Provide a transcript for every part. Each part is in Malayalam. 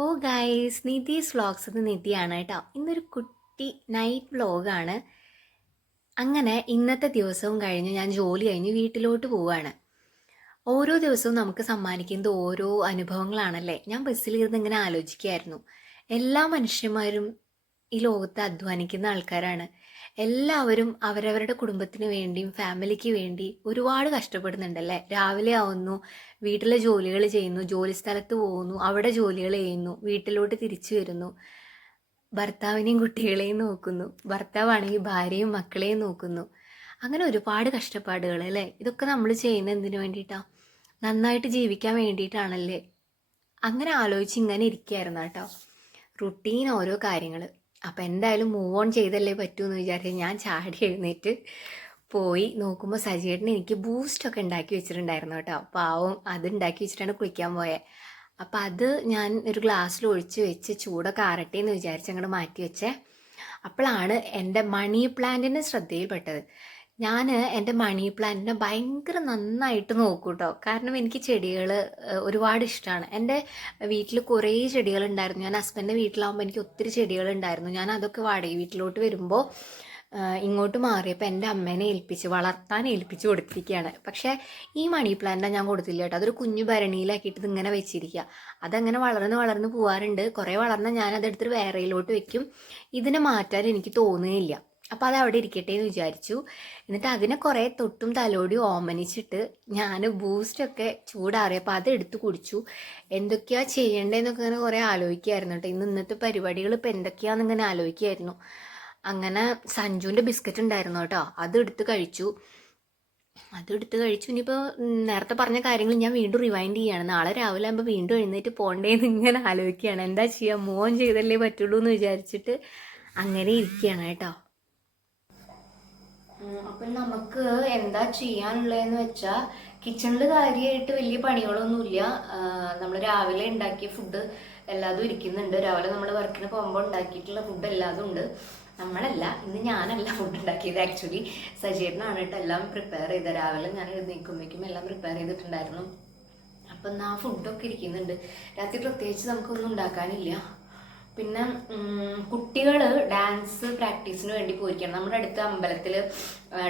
ഓ ഗൈസ്, നിതീസ് വ്ളോഗ്സ് ഇത് നിധിയാണ് കേട്ടോ. ഇന്നൊരു കുട്ടി നൈറ്റ് വ്ളോഗാണ്. അങ്ങനെ ഇന്നത്തെ ദിവസവും കഴിഞ്ഞ് ഞാൻ ജോലി കഴിഞ്ഞ് വീട്ടിലോട്ട് പോവുകയാണ്. ഓരോ ദിവസവും നമുക്ക് സമ്മാനിക്കുന്നത് ഓരോ അനുഭവങ്ങളാണല്ലേ. ഞാൻ ബസ്സിലിരുന്ന് ഇങ്ങനെ ആലോചിക്കുകയായിരുന്നു. എല്ലാ മനുഷ്യന്മാരും ഈ ലോകത്ത് അധ്വാനിക്കുന്ന ആൾക്കാരാണ്. എല്ലാവരും അവരവരുടെ കുടുംബത്തിന് വേണ്ടിയും ഫാമിലിക്ക് വേണ്ടി ഒരുപാട് കഷ്ടപ്പെടുന്നുണ്ടല്ലേ. രാവിലെ ആവുന്നു, വീട്ടിലെ ജോലികൾ ചെയ്യുന്നു, ജോലി സ്ഥലത്ത് പോകുന്നു, അവിടെ ജോലികൾ ചെയ്യുന്നു, വീട്ടിലോട്ട് തിരിച്ചു വരുന്നു, ഭർത്താവിനെയും കുട്ടികളെയും നോക്കുന്നു, ഭർത്താവാണെങ്കിൽ ഭാര്യയും മക്കളെയും നോക്കുന്നു. അങ്ങനെ ഒരുപാട് കഷ്ടപ്പാടുകൾ അല്ലേ. ഇതൊക്കെ നമ്മൾ ചെയ്യുന്ന എന്തിനു വേണ്ടിയിട്ടാ? നന്നായിട്ട് ജീവിക്കാൻ വേണ്ടിയിട്ടാണല്ലേ. അങ്ങനെ ആലോചിച്ച് ഇങ്ങനെ ഇരിക്കുകയായിരുന്നു കേട്ടോ. റുട്ടീൻ ഓരോ കാര്യങ്ങൾ. അപ്പം എന്തായാലും മൂവ് ഓൺ ചെയ്തല്ലേ പറ്റൂ എന്ന് വിചാരിച്ച് ഞാൻ ചാടി എഴുന്നേറ്റ് പോയി നോക്കുമ്പോൾ സജിയേട്ടൻ എനിക്ക് ബൂസ്റ്റൊക്കെ ഉണ്ടാക്കി വെച്ചിട്ടുണ്ടായിരുന്നു കേട്ടോ. പാവം അത് ഉണ്ടാക്കി വെച്ചിട്ടാണ് കുളിക്കാൻ പോയത്. അപ്പം അത് ഞാൻ ഒരു ഗ്ലാസ്സിൽ ഒഴിച്ച് വെച്ച് ചൂടൊക്കെ ആറട്ടെ എന്ന് വിചാരിച്ച് അങ്ങോട്ട് മാറ്റി വെച്ചേ. അപ്പോഴാണ് എൻ്റെ മണി പ്ലാന്റിന് ശ്രദ്ധയിൽപ്പെട്ടത്. ഞാൻ എൻ്റെ മണി പ്ലാന്റിനെ ഭയങ്കര നന്നായിട്ട് നോക്കും കേട്ടോ. കാരണം എനിക്ക് ചെടികൾ ഒരുപാട് ഇഷ്ടമാണ്. എൻ്റെ വീട്ടിൽ കുറേ ചെടികളുണ്ടായിരുന്നു. ഞാൻ ഹസ്ബൻഡിൻ്റെ വീട്ടിലാകുമ്പോൾ എനിക്ക് ഒത്തിരി ചെടികളുണ്ടായിരുന്നു. ഞാൻ അതൊക്കെ വാടക വീട്ടിലോട്ട് വരുമ്പോൾ ഇങ്ങോട്ട് മാറിയപ്പോൾ എൻ്റെ അമ്മേനെ വളർത്താൻ ഏൽപ്പിച്ച് കൊടുത്തിരിക്കുകയാണ്. പക്ഷേ ഈ മണി പ്ലാന്റിനെ ഞാൻ കൊടുത്തില്ല കേട്ടോ. അതൊരു കുഞ്ഞു ഭരണിയിലാക്കിയിട്ട് ഇതിങ്ങനെ വെച്ചിരിക്കുക. അതങ്ങനെ വളർന്ന് വളർന്ന് പോകാറുണ്ട്. കുറേ വളർന്നാൽ ഞാനതെടുത്തിട്ട് വേറെയിലോട്ട് വെക്കും. ഇതിനെ മാറ്റാൻ എനിക്ക് തോന്നുകയില്ല. അപ്പോൾ അത് അവിടെ ഇരിക്കട്ടെ എന്ന് വിചാരിച്ചു. എന്നിട്ട് അതിനെ കുറേ തൊട്ടും തലോടി ഓമനിച്ചിട്ട് ഞാൻ ബൂസ്റ്റൊക്കെ ചൂടാറിയപ്പോൾ അതെടുത്ത് കുടിച്ചു. എന്തൊക്കെയാണ് ചെയ്യേണ്ടതെന്നൊക്കെ ഇങ്ങനെ കുറേ ആലോചിക്കുമായിരുന്നു കേട്ടോ. ഇന്നത്തെ പരിപാടികൾ ഇപ്പോൾ എന്തൊക്കെയാണെന്നിങ്ങനെ ആലോചിക്കുമായിരുന്നു. അങ്ങനെ സഞ്ജുവിൻ്റെ ബിസ്ക്കറ്റ് ഉണ്ടായിരുന്നു കേട്ടോ. അതെടുത്ത് കഴിച്ചു. ഇനിയിപ്പോൾ നേരത്തെ പറഞ്ഞ കാര്യങ്ങൾ ഞാൻ വീണ്ടും റിവൈൻഡ് ചെയ്യുകയാണ്. നാളെ രാവിലെ ആകുമ്പോൾ വീണ്ടും എഴുന്നേറ്റ് പോകണ്ടേന്ന് ഇങ്ങനെ ആലോചിക്കുകയാണ്. എന്താ ചെയ്യുക, മൂവ് ഓൺ ചെയ്തല്ലേ പറ്റുള്ളൂ എന്ന് വിചാരിച്ചിട്ട് അങ്ങനെ ഇരിക്കുകയാണ് കേട്ടോ. അപ്പം നമുക്ക് എന്താ ചെയ്യാനുള്ളതെന്ന് വെച്ചാൽ കിച്ചണിൽ കാര്യമായിട്ട് വലിയ പണികളൊന്നുമില്ല. നമ്മൾ രാവിലെ ഉണ്ടാക്കിയ ഫുഡ് എല്ലാതും ഇരിക്കുന്നുണ്ട്. രാവിലെ നമ്മൾ വർക്കിന് പോകുമ്പോൾ ഉണ്ടാക്കിയിട്ടുള്ള ഫുഡ് എല്ലാതും ഉണ്ട്. ഇന്ന് ഞാനല്ല ഫുഡ് ഉണ്ടാക്കിയത്. ആക്ച്വലി സജീവനാണ് കേട്ടോ എല്ലാം പ്രിപ്പയർ ചെയ്തത്. രാവിലെ ഞാൻ എഴുന്നേൽക്കുമ്പോഴേക്കും എല്ലാം പ്രിപ്പയർ ചെയ്തിട്ടുണ്ടായിരുന്നു. അപ്പം ആ ഫുഡൊക്കെ ഇരിക്കുന്നുണ്ട്. രാത്രി പ്രത്യേകിച്ച് നമുക്കൊന്നും ഉണ്ടാക്കാനില്ല. പിന്നെ കുട്ടികൾ ഡാൻസ് പ്രാക്ടീസിന് വേണ്ടി പോയിരിക്കണം. നമ്മുടെ അടുത്ത അമ്പലത്തിൽ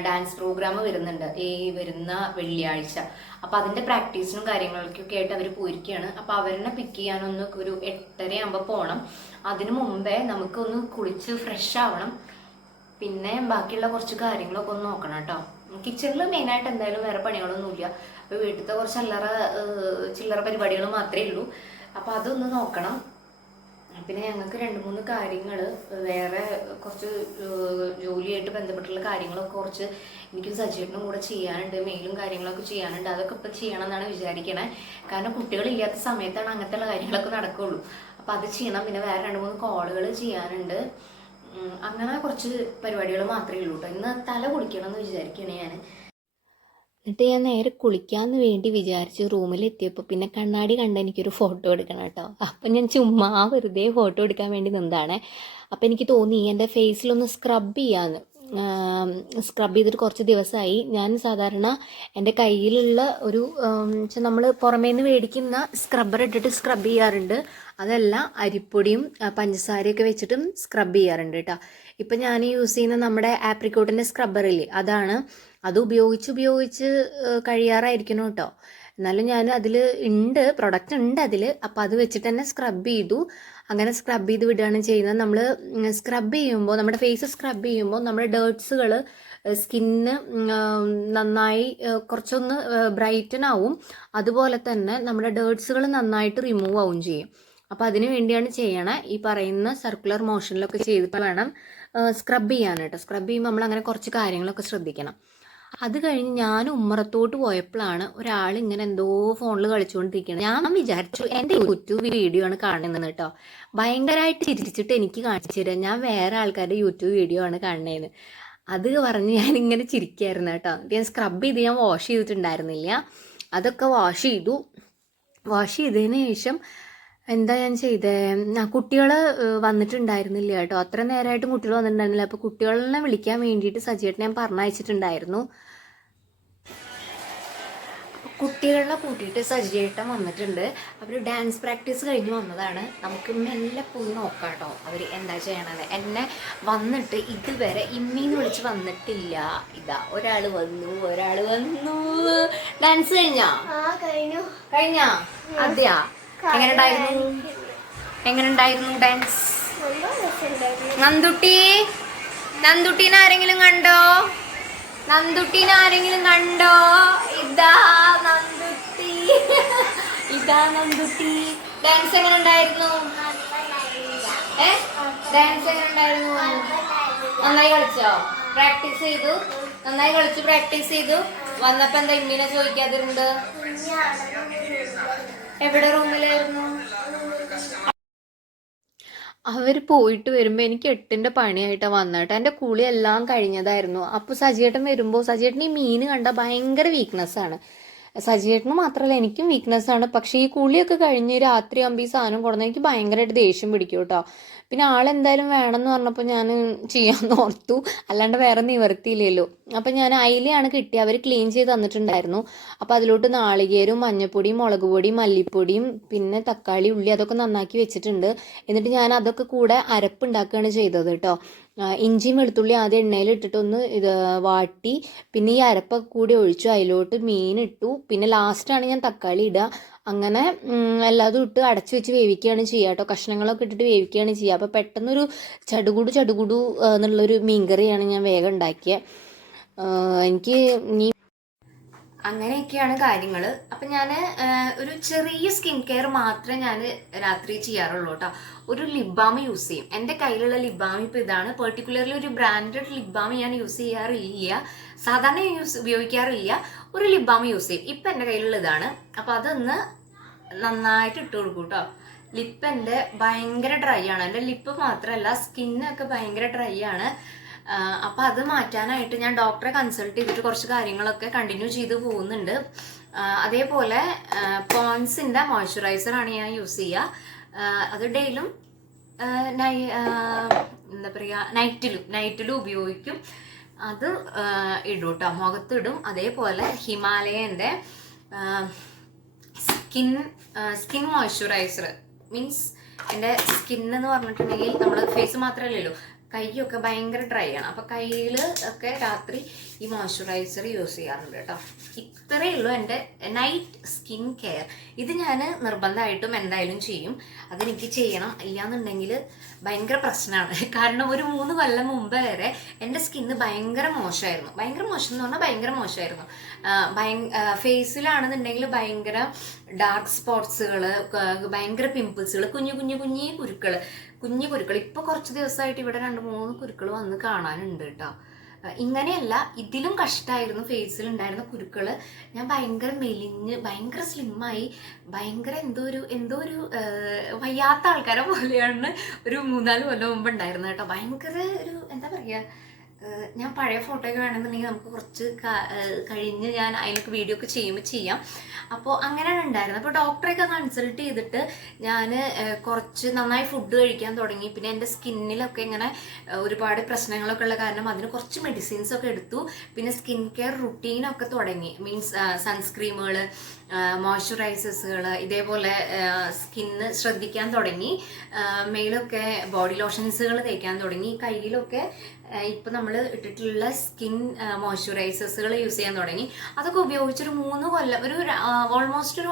ഡാൻസ് പ്രോഗ്രാം വരുന്നുണ്ട് ഈ വരുന്ന വെള്ളിയാഴ്ച. അപ്പം അതിൻ്റെ പ്രാക്ടീസിനും കാര്യങ്ങൾക്കൊക്കെ ആയിട്ട് അവർ പോയിരിക്കുകയാണ്. അപ്പം അവരെ പിക്ക് ചെയ്യാനൊന്ന് ഒരു 8:30 ആകുമ്പോൾ പോകണം. അതിനു മുമ്പേ നമുക്കൊന്ന് കുളിച്ച് ഫ്രഷ് ആവണം. പിന്നെ ബാക്കിയുള്ള കുറച്ച് കാര്യങ്ങളൊക്കെ ഒന്ന് നോക്കണം കേട്ടോ. കിച്ചണിൽ മെയിനായിട്ട് എന്തായാലും വേറെ പണികളൊന്നുമില്ല. അപ്പോൾ വീട്ടിലത്തെ കുറച്ച് ചില്ലറ പരിപാടികൾ മാത്രമേ ഉള്ളൂ. അപ്പോൾ അതൊന്ന് നോക്കണം. പിന്നെ ഞങ്ങൾക്ക് 2-3 കാര്യങ്ങൾ വേറെ കുറച്ച് ജോലിയായിട്ട് ബന്ധപ്പെട്ടുള്ള കാര്യങ്ങളൊക്കെ കുറച്ച് എനിക്കും സജീവനും കൂടെ ചെയ്യാനുണ്ട്. മെയിലും കാര്യങ്ങളൊക്കെ ചെയ്യാനുണ്ട്. അതൊക്കെ ഇപ്പം ചെയ്യണം എന്നാണ് വിചാരിക്കണേ. കാരണം കുട്ടികളില്ലാത്ത സമയത്താണ് അങ്ങനത്തെയുള്ള കാര്യങ്ങളൊക്കെ നടക്കുകയുള്ളൂ. അപ്പം അത് ചെയ്യണം. പിന്നെ വേറെ 2-3 കോളുകൾ ചെയ്യാനുണ്ട്. അങ്ങനെ കുറച്ച് പരിപാടികൾ മാത്രമേ ഉള്ളൂ കേട്ടോ. ഇന്ന് തല കുളിക്കണം എന്ന് വിചാരിക്കണേ ഞാൻ. എന്നിട്ട് ഞാൻ നേരെ കുളിക്കാമെന്ന് വേണ്ടി വിചാരിച്ചു. റൂമിലെത്തിയപ്പോൾ പിന്നെ കണ്ണാടി കണ്ട് എനിക്കൊരു ഫോട്ടോ എടുക്കണം കേട്ടോ. അപ്പം ഞാൻ ചുമ്മാ വെറുതെ ഫോട്ടോ എടുക്കാൻ വേണ്ടി നിന്നതാണ്. അപ്പം എനിക്ക് തോന്നി എൻ്റെ ഫേസിലൊന്ന് സ്ക്രബ് ചെയ്യാമെന്ന്. സ്ക്രബ് ചെയ്തിട്ട് കുറച്ച് ദിവസമായി. ഞാൻ സാധാരണ എൻ്റെ കയ്യിലുള്ള ഒരു നമ്മൾ പുറമേ നിന്ന് മേടിക്കുന്ന സ്ക്രബ്ബർ ഇട്ടിട്ട് സ്ക്രബ് ചെയ്യാറുണ്ട്. അതല്ല, അരിപ്പൊടിയും പഞ്ചസാരയൊക്കെ വെച്ചിട്ടും സ്ക്രബ് ചെയ്യാറുണ്ട് കേട്ടോ. ഇപ്പം ഞാൻ യൂസ് ചെയ്യുന്ന നമ്മുടെ ആപ്രിക്കോട്ടിൻ്റെ സ്ക്രബ്ബറില്ലേ, അതാണ്. അത് ഉപയോഗിച്ച് കഴിയാറായിരിക്കണം കേട്ടോ. എന്നാലും ഞാൻ അതിൽ പ്രൊഡക്റ്റ് ഉണ്ട് അതിൽ. അപ്പോൾ അത് വെച്ചിട്ട് തന്നെ സ്ക്രബ് ചെയ്തു. അങ്ങനെ സ്ക്രബ് ചെയ്ത് വിടുകയാണ് ചെയ്യുന്നത്. നമ്മൾ സ്ക്രബ് ചെയ്യുമ്പോൾ, നമ്മുടെ ഫേസ് സ്ക്രബ് ചെയ്യുമ്പോൾ നമ്മുടെ ഡേർട്സുകൾ സ്കിന്ന് നന്നായി കുറച്ചൊന്ന് ബ്രൈറ്റൻ ആവും. അതുപോലെ തന്നെ നമ്മുടെ ഡേർട്സുകൾ നന്നായിട്ട് റിമൂവ് ആവും ചെയ്യും. അപ്പോൾ അതിന് വേണ്ടിയാണ് ചെയ്യണേ. ഈ പറയുന്ന സർക്കുലർ മോഷനിലൊക്കെ ചെയ്തിട്ട് വേണം സ്ക്രബ് ചെയ്യാൻ കേട്ടോ. സ്ക്രബ് ചെയ്യുമ്പോൾ നമ്മൾ അങ്ങനെ കുറച്ച് കാര്യങ്ങളൊക്കെ ശ്രദ്ധിക്കണം. അത് കഴിഞ്ഞ് ഞാൻ ഉമ്മറത്തോട്ട് പോയപ്പോഴാണ് ഒരാൾ ഇങ്ങനെ എന്തോ ഫോണിൽ കളിച്ചുകൊണ്ടിരിക്കുന്നത്. ഞാൻ വിചാരിച്ചു എൻ്റെ യൂട്യൂബ് വീഡിയോ ആണ് കാണുന്നത് കേട്ടോ. ഭയങ്കരമായിട്ട് ചിരിച്ചിട്ട് എനിക്ക് കാണിച്ചു തരാം, ഞാൻ വേറെ ആൾക്കാരുടെ യൂട്യൂബ് വീഡിയോ ആണ് കാണുന്നതെന്ന്. അത് പറഞ്ഞ് ഞാനിങ്ങനെ ചിരിക്കായിരുന്നു കേട്ടോ. ഞാൻ സ്ക്രബ് ചെയ്ത് ഞാൻ വാഷ് ചെയ്തിട്ടുണ്ടായിരുന്നില്ല. അതൊക്കെ വാഷ് ചെയ്തതിന് ശേഷം എന്താ ഞാൻ ചെയ്തേ, കുട്ടികൾ വന്നിട്ടുണ്ടായിരുന്നില്ല കേട്ടോ. അത്ര നേരമായിട്ടും കുട്ടികൾ വന്നിട്ടുണ്ടായിരുന്നില്ല. അപ്പോൾ കുട്ടികളെ വിളിക്കാൻ വേണ്ടിയിട്ട് സജിയേട്ടനെ ഞാൻ പറഞ്ഞയച്ചിട്ടുണ്ടായിരുന്നു. കുട്ടികളെ കൂട്ടിയിട്ട് സജ്ജേട്ടൻ വന്നിട്ടുണ്ട്. അവർ ഡാൻസ് പ്രാക്ടീസ് കഴിഞ്ഞ് വന്നതാണ്. നമുക്ക് മെല്ലെ പോയി നോക്കാം കേട്ടോ അവർ എന്താ ചെയ്യണത്. എന്നെ വന്നിട്ട് ഇതുവരെ ഇമ്മീന്ന് വിളിച്ച് വന്നിട്ടില്ല. ഇതാ ഒരാൾ വന്നു. ഡാൻസ് കഴിഞ്ഞാ അതെയാ? എങ്ങനെ ഉണ്ടായിരുന്നു ഡാൻസ്? നന്ദുട്ടീനെ ആരെങ്കിലും കണ്ടോ? ഇതാ നന്ദുട്ടി. ഡാൻസ് എങ്ങനെ ഉണ്ടായിരുന്നു? നന്നായി കളിച്ചോ? നന്നായി കളിച്ചു പ്രാക്ടീസ് ചെയ്തു. വന്നപ്പോ എന്താ ഇമ്മീനെ ചോദിക്കാതിരുന്നത്? എവിടെ റൂമിലായിരുന്നു? അവർ പോയിട്ട് വരുമ്പോൾ എനിക്ക് 8ന്റെ പണിയായിട്ടാണ് വന്നിട്ട്. എൻ്റെ കുളി എല്ലാം കഴിഞ്ഞതായിരുന്നു. അപ്പോൾ സജിയേട്ടൻ വരുമ്പോൾ സജിയേട്ടൻ ഈ മീൻ കണ്ട ഭയങ്കര വീക്ക്നെസ്സാണ്. സജിയേട്ടന് മാത്രമല്ല എനിക്കും വീക്ക്നെസ്സാണ്. പക്ഷേ ഈ കുളിയൊക്കെ കഴിഞ്ഞ് രാത്രിയാകുമ്പോൾ ഈ സാധനം കൊടുത്താൽ എനിക്ക് ഭയങ്കരമായിട്ട് ദേഷ്യം പിടിക്കും കേട്ടോ. പിന്നെ ആളെന്തായാലും വേണമെന്ന് പറഞ്ഞപ്പോൾ ഞാൻ ചെയ്യാമെന്ന് ഓർത്തു, അല്ലാണ്ട് വേറെ നിവർത്തിയില്ലല്ലോ. അപ്പം ഞാൻ അയിലയാണ് കിട്ടിയത്. അവർ ക്ലീൻ ചെയ്ത് തന്നിട്ടുണ്ടായിരുന്നു. അപ്പോൾ അതിലോട്ട് നാളികേരവും മഞ്ഞപ്പൊടിയും മുളക് പൊടിയും മല്ലിപ്പൊടിയും പിന്നെ തക്കാളി ഉള്ളി അതൊക്കെ നന്നാക്കി വെച്ചിട്ടുണ്ട്. എന്നിട്ട് ഞാൻ അതൊക്കെ കൂടെ അരപ്പുണ്ടാക്കുകയാണ് ചെയ്തത് കേട്ടോ. ഇഞ്ചിയും വെളുത്തുള്ളി ആദ്യം എണ്ണയിൽ ഇട്ടിട്ടൊന്ന് ഇത് വാട്ടി പിന്നെ ഈ അരപ്പൊക്കെ കൂടി ഒഴിച്ചു. അതിലോട്ട് മീൻ ഇട്ടു. പിന്നെ ലാസ്റ്റാണ് ഞാൻ തക്കാളി ഇടുക. അങ്ങനെ എല്ലാതും ഇട്ട് അടച്ചു വെച്ച് വേവിക്കുകയാണ് ചെയ്യുക കേട്ടോ. കഷ്ണങ്ങളൊക്കെ ഇട്ടിട്ട് വേവിക്കുകയാണ് ചെയ്യുക. അപ്പോൾ പെട്ടെന്നൊരു ചടുകുടു എന്നുള്ളൊരു മീൻകറിയാണ് ഞാൻ വേഗം ഉണ്ടാക്കിയത്. എനിക്ക് അങ്ങനെയൊക്കെയാണ് കാര്യങ്ങൾ. അപ്പം ഞാൻ ഒരു ചെറിയ സ്കിൻ കെയർ മാത്രമേ ഞാൻ രാത്രി ചെയ്യാറുള്ളൂ കേട്ടോ. ഒരു ലിപ് ബാം യൂസ് ചെയ്യും. എൻ്റെ കയ്യിലുള്ള ലിപ് ബാം ഇപ്പോൾ ഇതാണ്. പെർട്ടിക്കുലർലി ഒരു ബ്രാൻഡഡ് ലിപ് ബാം ഞാൻ യൂസ് ചെയ്യാറില്ല, സാധാരണ ഉപയോഗിക്കാറില്ല. ഒരു ലിപ് ബാം യൂസ് ചെയ്യും. ഇപ്പം എൻ്റെ കയ്യിലുള്ള ഇതാണ്. അപ്പോൾ അതൊന്ന് നന്നായിട്ട് ഇട്ട് കൊടുക്കും കേട്ടോ. ലിപ്പ് എൻ്റെ ഭയങ്കര ഡ്രൈ ആണ്. എൻ്റെ ലിപ്പ് മാത്രമല്ല സ്കിന്നൊക്കെ ഭയങ്കര ഡ്രൈ ആണ്. അപ്പം അത് മാറ്റാനായിട്ട് ഞാൻ ഡോക്ടറെ കൺസൾട്ട് ചെയ്തിട്ട് കുറച്ച് കാര്യങ്ങളൊക്കെ കണ്ടിന്യൂ ചെയ്ത് പോകുന്നുണ്ട്. അതേപോലെ പോൺസിൻ്റെ മോയ്സ്ചറൈസറാണ് ഞാൻ യൂസ് ചെയ്യുക. അത് ഡെയിലും എന്താ പറയുക നൈറ്റിലും ഉപയോഗിക്കും. അത് ഇടും കേട്ടോ, മുഖത്തിടും. അതേപോലെ ഹിമാലയൻ്റെ സ്കിൻ മോയ്സ്ചറൈസർ മീൻസ് എൻ്റെ സ്കിന്നെന്ന് പറഞ്ഞിട്ടുണ്ടെങ്കിൽ നമ്മൾ ഫേസ് മാത്രമല്ലല്ലോ, കൈയൊക്കെ ഭയങ്കര ഡ്രൈ ആണ്. അപ്പോൾ കയ്യിൽ ഒക്കെ രാത്രി ഈ മോയ്സ്ചറൈസർ യൂസ് ചെയ്യാറുണ്ട് കേട്ടോ. ഇത്രയേ ഉള്ളൂ എൻ്റെ നൈറ്റ് സ്കിൻ കെയർ. ഇത് ഞാൻ നിർബന്ധമായിട്ടും എന്തായാലും ചെയ്യും. അതെനിക്ക് ചെയ്യണം, ഇല്ലാന്നുണ്ടെങ്കിൽ ഭയങ്കര പ്രശ്നമാണ്. കാരണം ഒരു 3 കൊല്ലം മുമ്പ് വരെ എൻ്റെ സ്കിന്ന് ഭയങ്കര മോശമായിരുന്നു. ഭയങ്കര മോശം എന്ന് പറഞ്ഞാൽ ഭയങ്കര മോശമായിരുന്നു. ഫേസിലാണെന്നുണ്ടെങ്കിൽ ഭയങ്കര ഡാർക്ക് സ്പോട്ട്സുകൾ, ഭയങ്കര പിമ്പിൾസുകൾ, കുഞ്ഞു കുരുക്കൾ. ഇപ്പോൾ കുറച്ച് ദിവസമായിട്ട് ഇവിടെ 2-3 കുരുക്കൾ വന്ന് കാണാനുണ്ട് കേട്ടോ. ഇങ്ങനെയല്ല, ഇതിലും കഷ്ടമായിരുന്നു ഫേസിലുണ്ടായിരുന്ന കുരുക്കൾ. ഞാൻ ഭയങ്കര മെലിഞ്ഞ് ഭയങ്കര സ്ലിമ്മായി ഭയങ്കര എന്തോ ഒരു വയ്യാത്ത ആൾക്കാരെ പോലെയാണ് ഒരു 3-4 കൊല്ലം മുമ്പ് ഉണ്ടായിരുന്നത് കേട്ടോ. ഭയങ്കര ഒരു എന്താ പറയുക, ഞാൻ പഴയ ഫോട്ടോയൊക്കെ വേണമെന്നുണ്ടെങ്കിൽ നമുക്ക് കുറച്ച് കഴിഞ്ഞ് ഞാൻ അതിനൊക്കെ വീഡിയോ ഒക്കെ ചെയ്യുമ്പോൾ ചെയ്യാം. അപ്പോൾ അങ്ങനെയാണ് ഉണ്ടായിരുന്നത്. അപ്പോൾ ഡോക്ടറെയൊക്കെ കൺസൾട്ട് ചെയ്തിട്ട് ഞാൻ കുറച്ച് നന്നായി ഫുഡ് കഴിക്കാൻ തുടങ്ങി. പിന്നെ എൻ്റെ സ്കിന്നിലൊക്കെ ഇങ്ങനെ ഒരുപാട് പ്രശ്നങ്ങളൊക്കെ ഉള്ള കാരണം അതിന് കുറച്ച് മെഡിസിൻസൊക്കെ എടുത്തു. പിന്നെ സ്കിൻ കെയർ റുട്ടീനൊക്കെ തുടങ്ങി. മീൻസ് സൺസ്ക്രീമുകൾ, മോയ്സ്ചറൈസേഴ്സുകൾ, ഇതേപോലെ സ്കിന്ന് ശ്രദ്ധിക്കാൻ തുടങ്ങി. മേലൊക്കെ ബോഡി ലോഷൻസുകൾ തേക്കാൻ തുടങ്ങി. കയ്യിലൊക്കെ ഇപ്പം നമ്മൾ ഇട്ടിട്ടുള്ള സ്കിൻ മോയ്സ്ചറൈസേഴ്സുകൾ യൂസ് ചെയ്യാൻ തുടങ്ങി. അതൊക്കെ ഉപയോഗിച്ചൊരു 3 കൊല്ലം, ഒരു ഓൾമോസ്റ്റ് ഒരു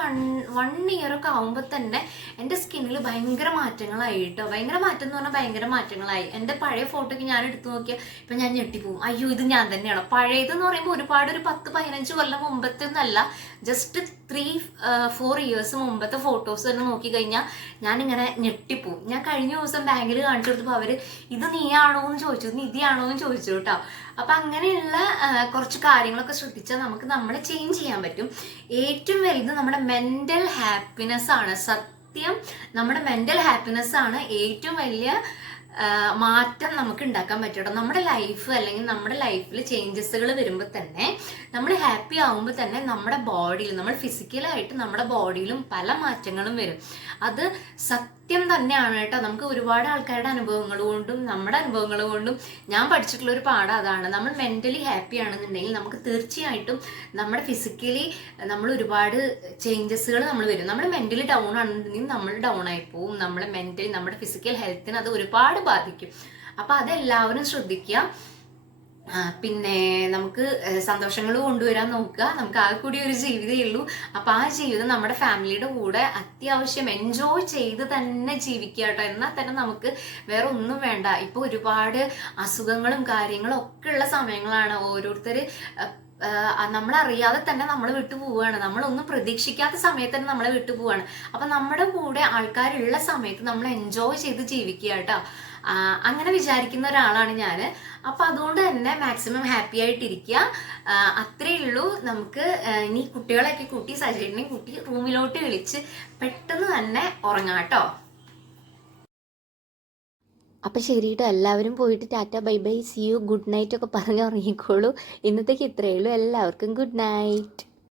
1 ഇയർ ഒക്കെ ആകുമ്പോൾ തന്നെ എൻ്റെ സ്കിന്നിൽ ഭയങ്കര മാറ്റങ്ങളായി കേട്ടോ. ഭയങ്കര മാറ്റം എന്ന് പറഞ്ഞാൽ ഭയങ്കര മാറ്റങ്ങളായി. എൻ്റെ പഴയ ഫോട്ടോയ്ക്ക് ഞാൻ എടുത്തു നോക്കിയാൽ ഇപ്പം ഞാൻ ഞെട്ടിപ്പോവും. അയ്യോ ഇത് ഞാൻ തന്നെയാണ്. പഴയതെന്ന് പറയുമ്പോൾ ഒരുപാട് ഒരു 10-15 കൊല്ലം മുമ്പത്തെ ഒന്നല്ല, ജസ്റ്റ് 3-4 ഇയേഴ്സ് മുമ്പത്തെ ഫോട്ടോസ് തന്നെ നോക്കിക്കഴിഞ്ഞാൽ ഞാനിങ്ങനെ ഞെട്ടിപ്പോവും. ഞാൻ കഴിഞ്ഞ ദിവസം ബാങ്കിൽ കാണിച്ചു കൊടുത്തപ്പോൾ അവർ ഇത് നീയാണോ എന്ന് ചോദിച്ചു, നിധിയാണോ എന്ന് ചോദിച്ചു കേട്ടോ. അപ്പം അങ്ങനെയുള്ള കുറച്ച് കാര്യങ്ങളൊക്കെ ശ്രദ്ധിച്ചാൽ നമുക്ക് നമ്മളെ ചേഞ്ച് ചെയ്യാൻ പറ്റും. ഏറ്റവും വലുത് നമ്മുടെ മെൻ്റൽ ഹാപ്പിനെസ് ആണ്. സത്യം, നമ്മുടെ മെൻ്റൽ ഹാപ്പിനെസ് ആണ് ഏറ്റവും വലിയ മാറ്റം നമുക്ക് ഉണ്ടാക്കാൻ പറ്റും. നമ്മുടെ ലൈഫ് അല്ലെങ്കിൽ നമ്മുടെ ലൈഫിൽ ചേഞ്ചസുകൾ വരുമ്പോൾ തന്നെ നമ്മൾ ഹാപ്പി ആകുമ്പോൾ തന്നെ നമ്മുടെ ബോഡിയിൽ, നമ്മൾ ഫിസിക്കലായിട്ട് നമ്മുടെ ബോഡിയിലും പല മാറ്റങ്ങളും വരും. അത് സത്യം തന്നെയാണ് കേട്ടോ. നമുക്ക് ഒരുപാട് ആൾക്കാരുടെ അനുഭവങ്ങൾ കൊണ്ടും നമ്മുടെ അനുഭവങ്ങൾ കൊണ്ടും ഞാൻ പഠിച്ചിട്ടുള്ള ഒരു പാഠം അതാണ്. നമ്മൾ മെന്റലി ഹാപ്പി ആണെന്നുണ്ടെങ്കിൽ നമുക്ക് തീർച്ചയായിട്ടും നമ്മുടെ ഫിസിക്കലി നമ്മൾ ഒരുപാട് ചേഞ്ചസുകൾ നമ്മൾ വരും. നമ്മൾ മെന്റലി ഡൗൺ ആണെന്നുണ്ടെങ്കിൽ നമ്മൾ ഡൗൺ ആയി പോവും. നമ്മളെ മെന്റലി, നമ്മുടെ ഫിസിക്കൽ ഹെൽത്തിന് അത് ഒരുപാട് ബാധിക്കും. അപ്പൊ അതെല്ലാവരും ശ്രദ്ധിക്കുക. പിന്നെ നമുക്ക് സന്തോഷങ്ങൾ കൊണ്ടുവരാൻ നോക്കുക. നമുക്ക് ആ കൂടി ഒരു ജീവിതമേ ഉള്ളൂ. അപ്പൊ ആ ജീവിതം നമ്മുടെ ഫാമിലിയുടെ കൂടെ അത്യാവശ്യം എൻജോയ് ചെയ്ത് തന്നെ ജീവിക്കുക കേട്ടോ. എന്നാൽ തന്നെ നമുക്ക് വേറെ ഒന്നും വേണ്ട. ഇപ്പൊ ഒരുപാട് അസുഖങ്ങളും കാര്യങ്ങളും ഒക്കെ ഉള്ള സമയങ്ങളാണ്. ഓരോരുത്തര് നമ്മളറിയാതെ തന്നെ നമ്മൾ വിട്ടു പോവുകയാണ്. നമ്മളൊന്നും പ്രതീക്ഷിക്കാത്ത സമയത്ത് തന്നെ നമ്മളെ വിട്ടു പോവുകയാണ്. അപ്പൊ നമ്മുടെ കൂടെ ആൾക്കാരുള്ള സമയത്ത് നമ്മൾ എൻജോയ് ചെയ്ത് ജീവിക്കുക കേട്ടോ. അങ്ങനെ വിചാരിക്കുന്ന ഒരാളാണ് ഞാൻ. അപ്പൊ അതുകൊണ്ട് തന്നെ മാക്സിമം ഹാപ്പി ആയിട്ടിരിക്കുക. അത്രേ ഉള്ളൂ. നമുക്ക് ഇനി കുട്ടികളെയൊക്കെ കൂട്ടി, സജീവനെ കൂട്ടി റൂമിലോട്ട് വിളിച്ച് പെട്ടെന്ന് തന്നെ ഉറങ്ങാം കേട്ടോ. അപ്പം ശരി കേട്ടോ, എല്ലാവരും പോയിട്ട് Tata bye bye C you good night ഒക്കെ പറഞ്ഞ് ഉറങ്ങിക്കോളൂ. ഇന്നത്തേക്ക് ഇത്രയേ ഉള്ളൂ. എല്ലാവർക്കും ഗുഡ് നൈറ്റ്.